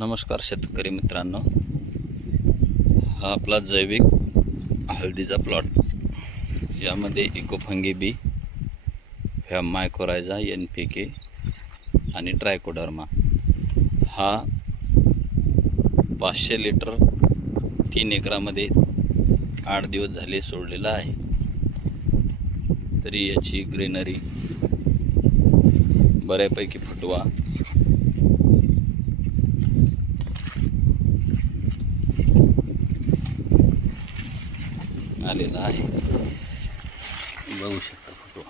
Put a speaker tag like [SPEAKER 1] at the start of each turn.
[SPEAKER 1] नमस्कार शेतकरी मित्रांनो. हा आपला जैविक हळदीचा प्लॉट. यामध्ये इकोफंगी बी ह्या मायकोरायझा एन पी के आणि ट्रायकोडर्मा हा पाचशे लिटर तीन एकरामध्ये आठ दिवस झाले सोडलेला आहे. तरी याची ग्रीनरी बऱ्यापैकी फुटवा. आलेला आहे. बघू शकता फोटो